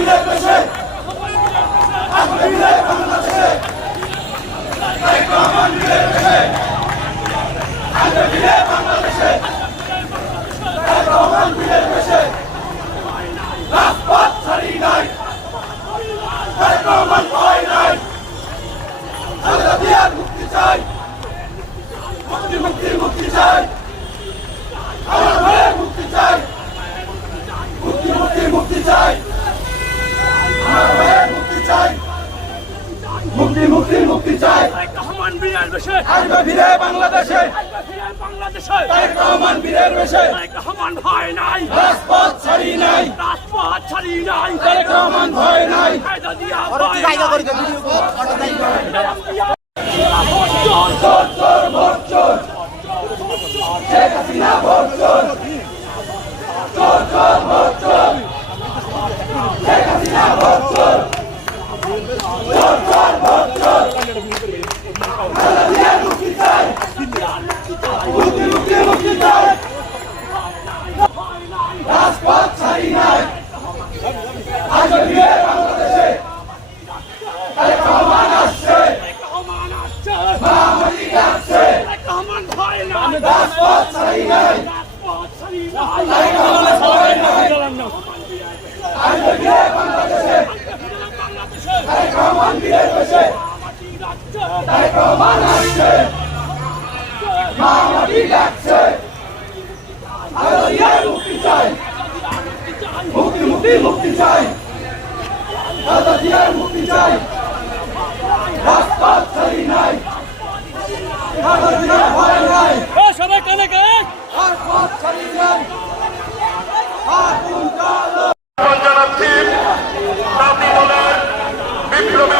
বীরের বেশে বীরের বাংলাদেশে তারেক রহমান বীরের বেশে বীরের বাংলাদেশে তারেক রহমান বীরের বেশে রাজপথ ছাড়ি নাই তারেক রহমান ভয় নাই খালেদা জিয়ার মুক্তি চাই মুক্তি মুক্তি মুক্তি চাই আমার ভাইয়ের মুক্তি চাই মুক্তি মুক্তি মুক্তি চাই আমার ভাইয়ের মুক্তি চাই মুক্তি মুক্তি মুক্তি চাই রহমান বীরের বেশে আসবে ফিরে বাংলাদেশে তারেক রহমান বীরের বেশে রহমান ভয় নাই রাজপথ ছাড়ি নাই রাজপথ ছাড়ি নাই তারেক রহমান ভয় নাই খালেদা জিয়া চোর চোর ভোট চোর শেখ হাসিনা ভোট চোর চোর চোর ভোট চোর শেখ হাসিনা ভোট চোর চোর চোর ভোট চোর খালেদা জিয়ার মুক্তি চাই মুক্তি মুক্তি মুক্তি চাই রাজপথ ছাড়ি নাই আসবে ফিরে বাংলাদেশে তারেক রহমান আসছে রহমান আসছে মামাটি ডাকছে রহমান ভয় নাই রাজপথ ছাড়ি নাই রাজপথ ছাড়ি নাই তারেক রহমান ভয় নাই আসবে ফিরে বাংলাদেশে তারেক রহমান বীরের বেশে তারেক রহমান আসছে মামাটি ডাকছে খালেদা জিয়ার মুক্তি চাই মুক্তি মুক্তি মুক্তি চাই খালেদা জিয়ার মুক্তি চাই রাজপথ ছাড়ি নাই খালেদা জিয়ার ভয় নাই সবাই কানে কানে রাজপথ ছাড়ি নাই আগুন জ্বালো জানাচ্ছি দাবি বলে বিপ্লবী